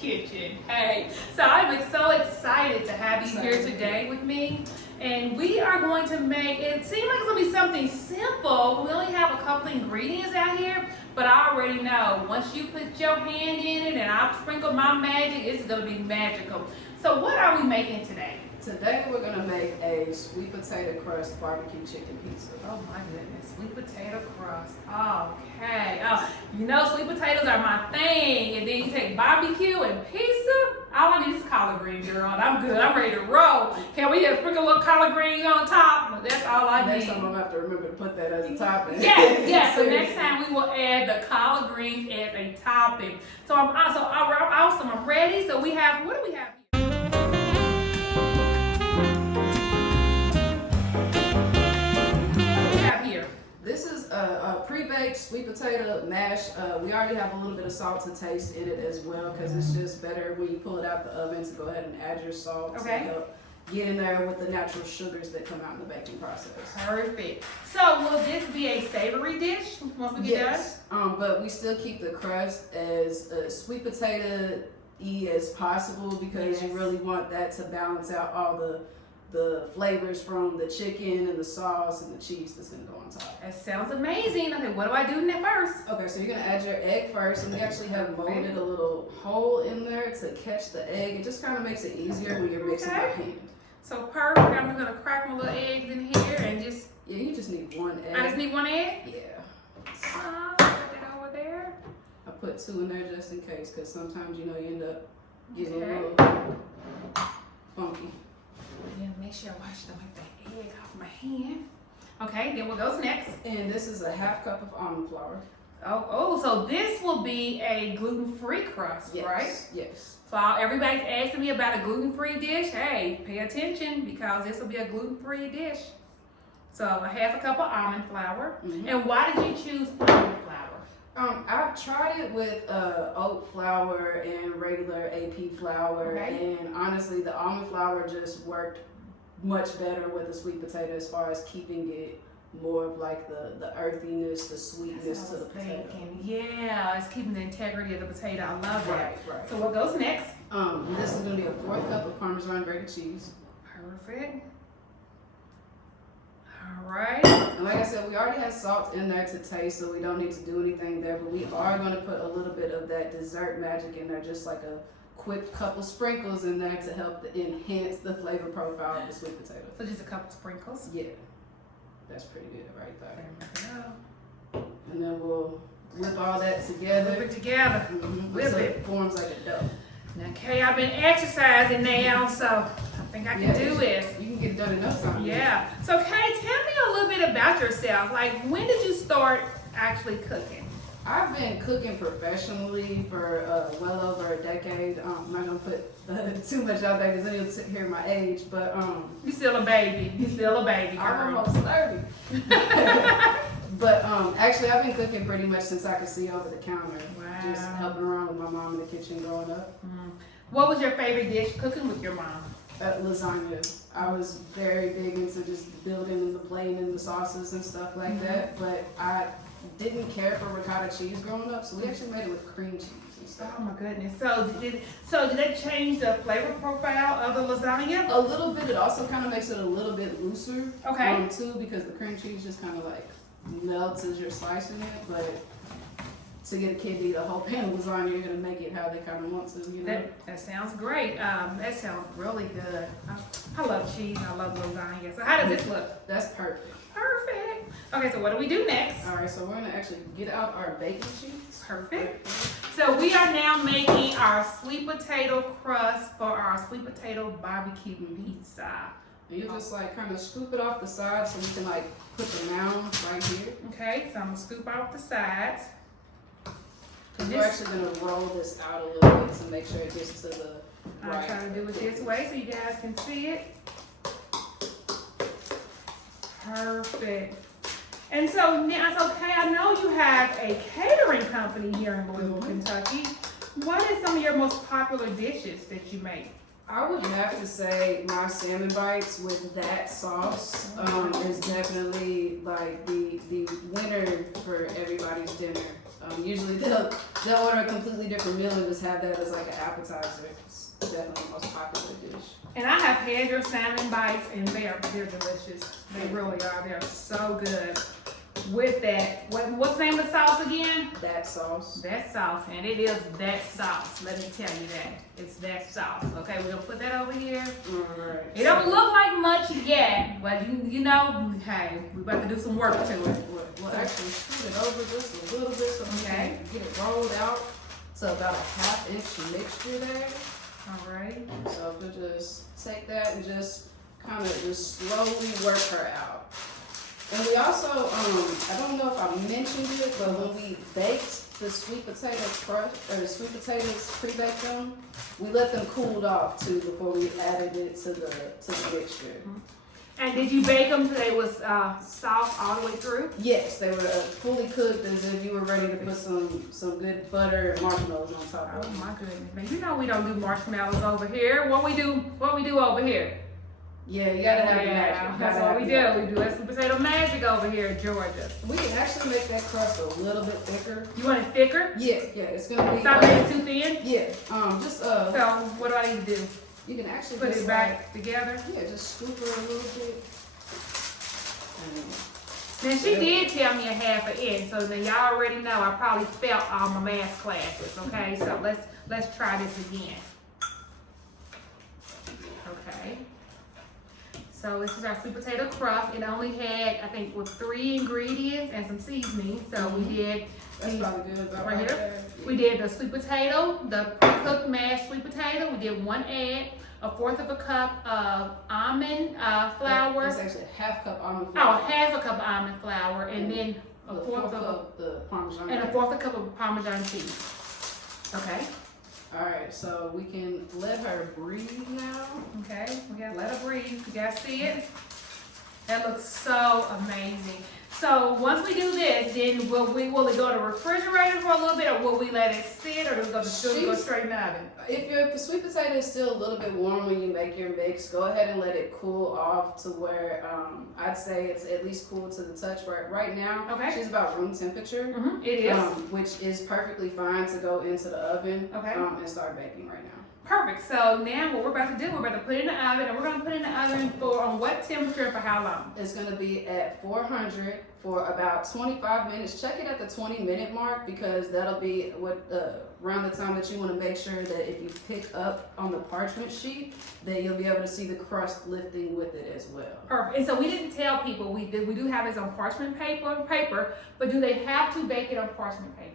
Kitchen. Hey, so I'm so excited to have you here today with me, and we are going to make, it seems like it's going to be something simple. We only have a couple ingredients out here, but I already know once you put your hand in it and I sprinkle my magic, it's going to be magical. So what are we making today? Today we're going to make a sweet potato crust barbecue chicken pizza. Oh my goodness, sweet potato crust. Okay. Oh, you know sweet potatoes are my thing. And then you take barbecue and pizza. All I need is collard green, girl. I'm good. I'm ready to roll. Can we just sprinkle a little collard green on top? That's all I need. Next time I'm going to have to remember to put that as a topping. Yes. So next time we will add the collard greens as a topping. So I'm awesome. I'm ready. So we have, what do we have here? This is a pre-baked sweet potato mash. We already have a little bit of salt to taste in it as well, because it's just better when you pull it out the oven to go ahead and add your salt to help get in there with the natural sugars that come out in the baking process. Perfect. So will this be a savory dish once we get done? But we still keep the crust as sweet potato-y as possible, because you really want that to balance out all the flavors from the chicken and the sauce and the cheese that's gonna go on top. That sounds amazing. Okay, what do I do next first? Okay, so you're gonna add your egg first, and we actually have molded a little hole in there to catch the egg. It just kind of makes it easier when you're mixing by hand. So perfect. I'm gonna crack my little eggs in here and just. Yeah, you just need one egg. I just need one egg? Yeah. Put it over there. I put two in there just in case, because sometimes you end up getting a little funky. Yeah, make sure I wash the egg off my hand. Okay, then what goes next? And this is a half cup of almond flour. Oh, so this will be a gluten-free crust, right? Yes. So everybody's asking me about a gluten-free dish. Hey, pay attention, because this will be a gluten-free dish. So a half a cup of almond flour. And why did you choose almond flour? I've tried it with oat flour and regular AP flour, and honestly, the almond flour just worked much better with the sweet potato as far as keeping it more of like the earthiness, the sweetness to the potato. Yeah, it's keeping the integrity of the potato. I love that. Right. So what goes next? This is going to be a 4th cup of Parmesan grated cheese. Perfect. All right. And like I said, we already have salt in there to taste, so we don't need to do anything there, but we are going to put a little bit of that dessert magic in there, just like a quick couple sprinkles in there to help enhance the flavor profile of the sweet potato. So just a couple sprinkles? Yeah. That's pretty good right there. There we go. And then we'll whip all that together. Whip it together. Whip it. It forms like a dough. Now, Kay, I've been exercising now, so I think I can do this. You can get it done in no time. Yeah. So, Kay, tell me a little bit about yourself. Like, when did you start actually cooking? I've been cooking professionally for well over a decade. I'm not gonna put too much out there because then you'll hear my age, but You're still a baby. You're still a baby, girl. I'm almost 30. But actually, I've been cooking pretty much since I could see over the counter. Wow. Just helping around with my mom in the kitchen growing up. What was your favorite dish cooking with your mom? Lasagna. I was very big into just building and the plating and the sauces and stuff like that, but I didn't care for ricotta cheese growing up, so we actually made it with cream cheese and stuff. Oh my goodness. So did that change the flavor profile of the lasagna? A little bit. It also kind of makes it a little bit looser. Okay. Too, because the cream cheese just kind of like melts as you're slicing it, but to get a kid to eat a whole pan of lasagna, you're gonna make it how they kind of want to, you know. That sounds great. That sounds really good. I love cheese. I love lasagna. So how does this look? That's perfect. Perfect. Okay, so what do we do next? All right, so we're gonna actually get out our baking sheets. Perfect. So we are now making our sweet potato crust for our sweet potato barbecue pizza. And you just like kind of scoop it off the sides so you can like put the mound right here. Okay, so I'm gonna scoop off the sides. We're actually gonna roll this out a little bit to make sure it gets to the right. I'm trying to do it this way so you guys can see it. Perfect. And so now it's okay. I know you have a catering company here in Louisville, Kentucky. What is some of your most popular dishes that you make? I would have to say my salmon bites with that sauce is definitely like the winner for everybody's dinner. Usually they'll order a completely different meal and just have that as like an appetizer. It's definitely the most popular dish. And I have had your salmon bites, and they're delicious. They really are. They're so good. With that, what's the name of the sauce again? That sauce. That sauce, and it is that sauce. Let me tell you that. It's that sauce. Okay, we're gonna put that over here. Alright. It don't look like much yet, but you know, hey, we're about to do some work to it. We'll actually scoot it over just a little bit so we Okay. can get it rolled out to about a 1/2 inch mixture there. Alright. So we'll just take that and just kind of just slowly work her out. And we also, I don't know if I mentioned it, but when we baked the sweet potato crust, or the sweet potatoes, pre-baked them, we let them cool off too before we added it to the mixture. And did you bake them so they was soft all the way through? Yes, they were fully cooked as if you were ready to put some good butter and marshmallows on top of Oh them. my goodness, man! You know we don't do marshmallows over here. What we do over here? Yeah, you gotta have the magic. That's what we do. We do that sweet potato magic over here in Georgia. We can actually make that crust a little bit thicker. You want it thicker? Yeah, it's gonna be. Stop making it too thin. Yeah, So what do I need to do? you can actually Put just it back together. Yeah, just scoop her a little bit. Now she did tell me a 1/2 inch, so then y'all already know I probably felt all my math classes. Okay, so let's try this again. Okay. So this is our sweet potato crust. It only had, I think, 3 ingredients and some seasoning. So we did That's probably good. About right here. there. We did the sweet potato, the pre-cooked mashed sweet potato. We did 1 egg, 1/4 cup of almond flour. It's actually a 1/2 cup almond Oh, flour. 1/2 cup of almond flour, and then a The 1/4 4th of, cup the Parmesan. and a 1/4 cup of Parmesan cheese. Okay. Alright, so we can let her breathe now. Okay, we gotta let her breathe. You guys see it? That looks so amazing. So once we do this, then will it go to the refrigerator for a little bit, or will we let it sit, or does it go straight in the oven? If your sweet potato is still a little bit warm when you make your mix, go ahead and let it cool off to where I'd say it's at least cool to the touch. Right now, Okay. she's about room temperature, It is. which is perfectly fine to go into the oven Okay. and start baking right now. Perfect. So now what we're about to do, we're about to put it in the oven, and we're gonna put it in the oven for on what temperature for how long? It's going to be at 400 for about 25 minutes. Check it at the 20-minute mark because that'll be what around the time that you want to make sure that if you pick up on the parchment sheet, that you'll be able to see the crust lifting with it as well. Perfect. And so we didn't tell people we do have this on parchment paper, but do they have to bake it on parchment paper?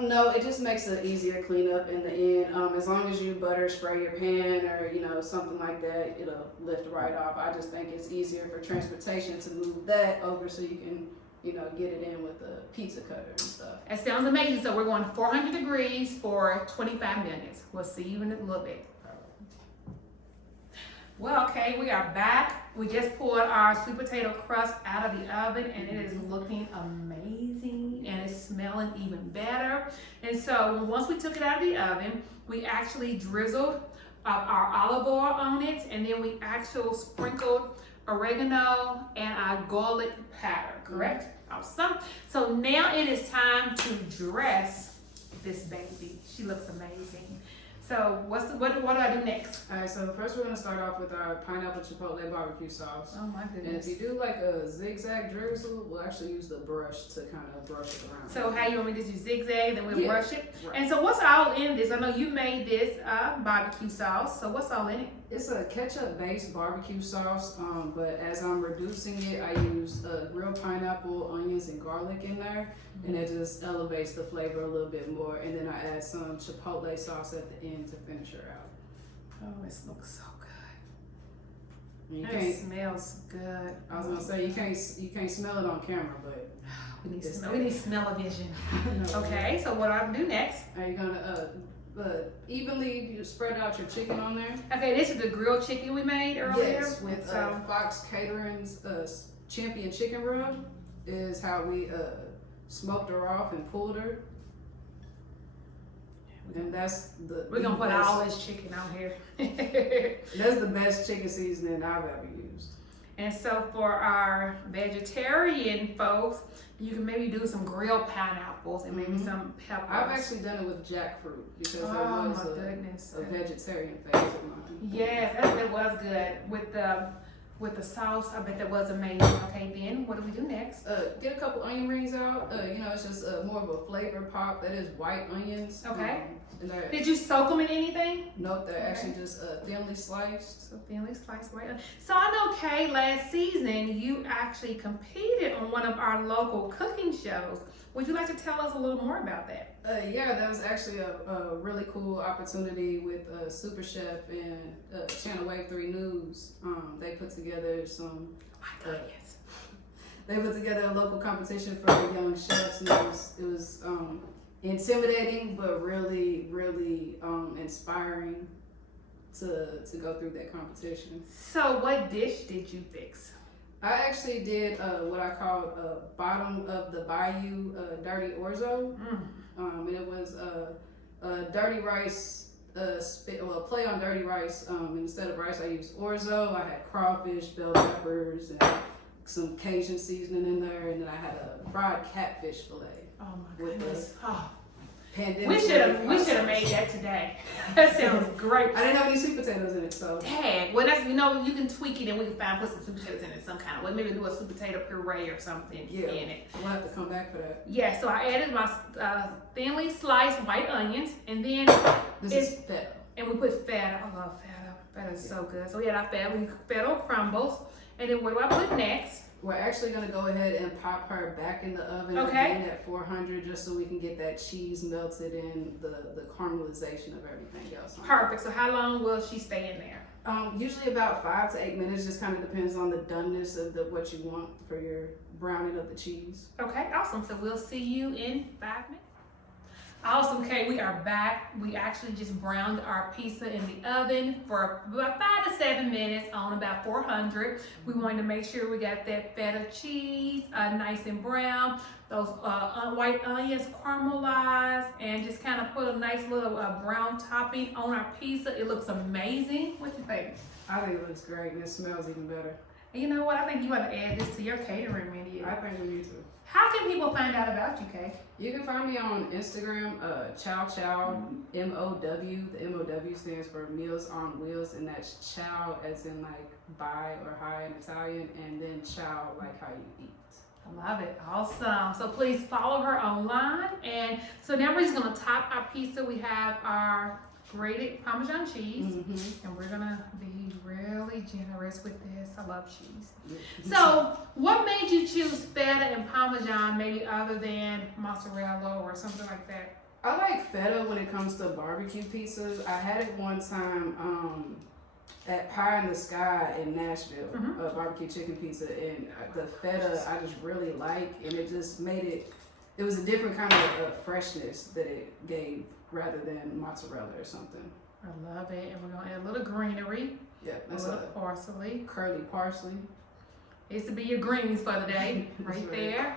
No, it just makes it easier cleanup in the end. As long as you butter spray your pan or something like that, it'll lift right off. I just think it's easier for transportation to move that over so you can get it in with a pizza cutter and stuff. That sounds amazing. So we're going 400 degrees for 25 minutes. We'll see you in a little bit. Well, okay, we are back. We just pulled our sweet potato crust out of the oven, and it is looking amazing, and it's smelling even better. And so once we took it out of the oven, we actually drizzled our olive oil on it, and then we actually sprinkled oregano and our garlic powder, correct? Awesome. So now it is time to dress this baby. She looks amazing. So what do I do next? Alright, so first we're gonna start off with our pineapple chipotle barbecue sauce. Oh my And goodness. if you do like a zigzag drizzle, we'll actually use the brush to kind of brush it around. So how you want me to do zigzag, then we'll Yeah, brush it? right. And so what's all in this? I know you made this barbecue sauce. So what's all in it? It's a ketchup-based barbecue sauce, but as I'm reducing it, I use grilled pineapple, onions, and garlic in there, and it just elevates the flavor a little bit more. And then I add some chipotle sauce at the end to finish her out. Oh, it looks so good. You It can't. smells good. I was gonna say you can't smell it on camera, but We need it's smell-o-vision. no. Okay, so what do I do next? Are you gonna evenly spread out your chicken on there? Okay, this is the grilled chicken we made earlier. Yes, with And so, Fox Catering's champion chicken rub. is how we smoked her off and pulled her. And that's we're gonna put all this chicken out here. That's the best chicken seasoning I've ever used. And so for our vegetarian folks, you can maybe do some grilled pineapples and maybe some peppers. I've actually done it with jackfruit because it was a vegetarian phase of mine. Yes, that was good with the sauce. I bet that was amazing. Okay, then what do we do next? Get a couple onion rings out. It's just more of a flavor pop. That is white onions. Okay. Did you soak them in anything? Nope, they're actually just thinly sliced. So thinly sliced white onions. So I know, Kay, last season you actually competed on one of our local cooking shows. Would you like to tell us a little more about that? Yeah, that was actually a really cool opportunity with Super Chef and Channel Wave 3 News. They put together some. They put together a local competition for young chefs, and it was intimidating, but really, really inspiring to go through that competition. So, what dish did you fix? I actually did what I called bottom of the bayou dirty orzo, and it was dirty rice. Play on dirty rice. Instead of rice, I used orzo. I had crawfish, bell peppers, and some Cajun seasoning in there, and then I had a fried catfish fillet. Oh my goodness! We should have made that today. That sounds great. I didn't have any sweet potatoes in it, so. Dang. Well, that's you can tweak it and we can put some sweet potatoes in it some kind of way. Maybe do a sweet potato puree or something in it. We'll have to come back for that. Yeah. So I added my thinly sliced white onions, and then this is feta. And we put feta. I love feta. Feta is so good. So we had our feta crumbles, and then what do I put next? We're actually going to go ahead and pop her back in the oven again at 400 just so we can get that cheese melted in the caramelization of everything else. Perfect. So how long will she stay in there? Usually about 5 to 8 minutes. Just kind of depends on the doneness of what you want for your browning of the cheese. Okay, awesome. So we'll see you in 5 minutes. Awesome, Kay, we are back. We actually just browned our pizza in the oven for about 5 to 7 minutes on about 400. We wanted to make sure we got that feta cheese nice and brown, those white onions caramelized, and just kind of put a nice little brown topping on our pizza. It looks amazing. What you think? I think it looks great and it smells even better. And you know what? I think you want to add this to your catering menu. I think we need to. How can people find out about you, Kay? You can find me on Instagram, Chow Chow, M-O-W. The M-O-W stands for Meals on Wheels, and that's chow as in like bye or hi in Italian, and then chow like how you eat. I love it. Awesome. So please follow her online. And so now we're just going to top our pizza. We have our grated Parmesan cheese, and we're going to be really generous with this. I love cheese. So what made you choose feta and Parmesan maybe other than mozzarella or something like that? I like feta when it comes to barbecue pizzas. I had it one time at Pie in the Sky in Nashville, barbecue chicken pizza, and the feta I just really like, and it just made it was a different kind of freshness that it gave rather than mozzarella or something. I love it. And we're going to add a little greenery. Yeah, that's a little parsley. Curly parsley. It's to be your greens for the day, right there.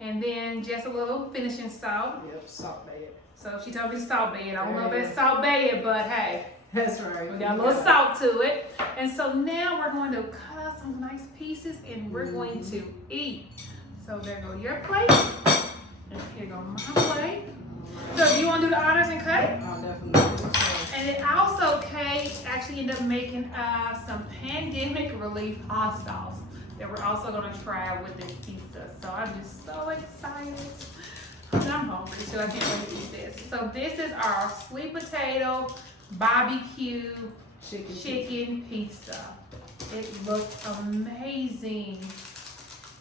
And then just a little finishing salt. Yep, salt bay it. So she told me to salt bay it. I don't know if it's salt bay it, but hey. That's right. We got a little salt to it. And so now we're going to cut out some nice pieces and we're going to eat. So there go your plate. And here go my plate. So do you want to do the honors and cut it? I'll definitely. And then also, Kay actually ended up making some pandemic relief hot sauce that we're also going to try with this pizza. So I'm just so excited. I'm hungry, so I can't wait to eat this. So this is our sweet potato barbecue chicken pizza. It looks amazing.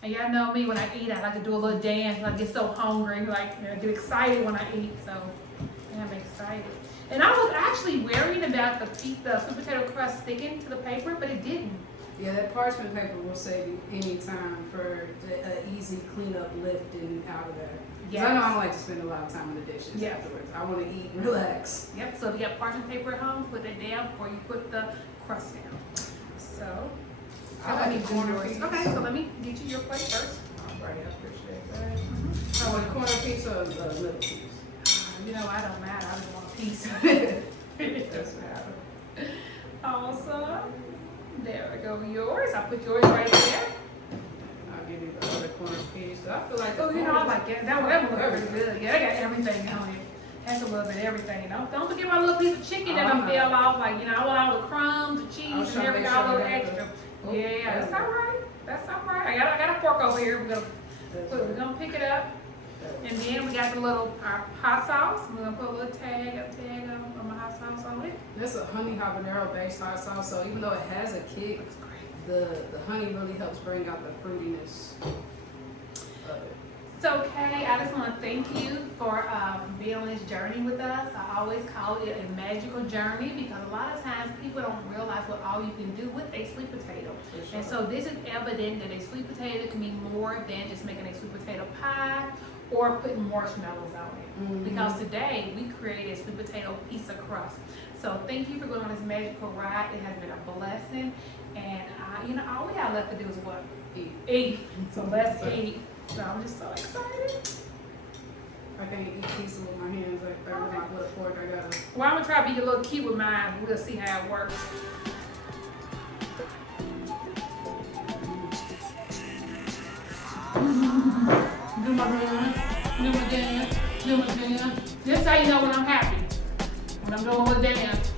And y'all know me, when I eat, I like to do a little dance. I get so hungry, like I get excited when I eat. So I'm excited. And I was actually worried about the sweet potato crust sticking to the paper, but it didn't. Yeah, that parchment paper will save you any time for an easy cleanup lifting out of there. Because I know I don't like to spend a lot of time in the dishes afterwards. I want to eat and relax. Yep, so if you got parchment paper at home, put it down before you put the crust down. So, I like it. Okay, so let me get you your plate first. Right, I appreciate that. Oh, a corner piece or a little piece? You know, I don't matter. I just want a piece of it. It doesn't matter. Awesome. There we go. Yours. I'll put yours right there. I'll give you the other corner piece. I feel like Oh, you know, I like it. That one looks really good. Yeah, they got everything on it. Has a little bit of everything. Don't forget my little piece of chicken that I fell off. Like, you know, I want all the crumbs, the cheese, and everything, all a little extra. Yeah, that's all right. That's all right. I got a fork over here. We're gonna pick it up. And then we got the little hot sauce. We're gonna put a little tag on my hot sauce on it. This is a honey habanero based hot sauce, so even though it has a kick, the honey really helps bring out the fruitiness of it. So Kay, I just want to thank you for being on this journey with us. I always call it a magical journey because a lot of times people don't realize what all you can do with a sweet potato. Sure. And so this is evident that a sweet potato can be more than just making a sweet potato pie or putting marshmallows on it. Mm-hmm. Because today we created a sweet potato pizza crust. So thank you for going on this magical ride. It has been a blessing. And you know, all we have left to do is what? Eat. So let's eat. So I'm just so excited. I can't eat pizza with my hands. Like every time I put a fork, I gotta. Well, I'm gonna try to be a little cute with mine. We'll see how it works. Do my dance, do my dance, do my dance. This is how you know when I'm happy. When I'm doing a little dance.